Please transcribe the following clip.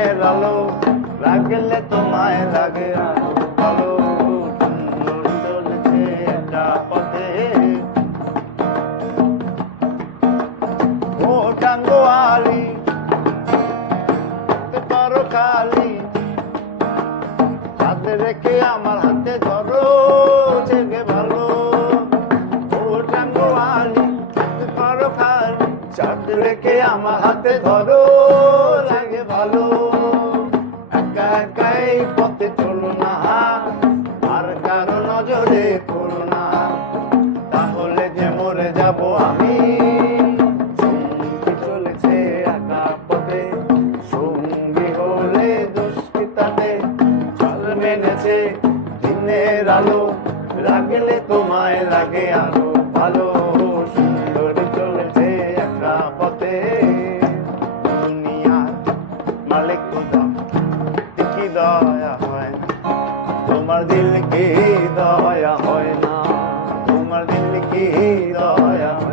দিনের আলো লাগলে তোমায় লাগে আরো ভালো। সুন্দর চলেছে একটা পথে ও টাঙ্গোয়ালি পারো খালি হাতে রেখে আমার হাতে ধরো জেগে ভালো। ও টাঙ্গোয়ালি পারো খালি চাঁদ রেখে আমার হাতে ধরো লাগে ভালো। একা একাই পথে চলো না আর কারো নজরে পড়ো না, তাহলে যে মরে যাব আমি। সঙ্গী চলেছে একা পথে সঙ্গী হলে দুষ্কৃতাতে চল মেনেছে দিনের আলো লাগলে তোমায় লাগে আরো ভালো। সুন্দর চলেছে একটা পথে দুনিয়ার মালিক খোদা কি দয়া হয় তোমার দিল কি দয়া হয় না, তোমার দিল কি দয়া হয়।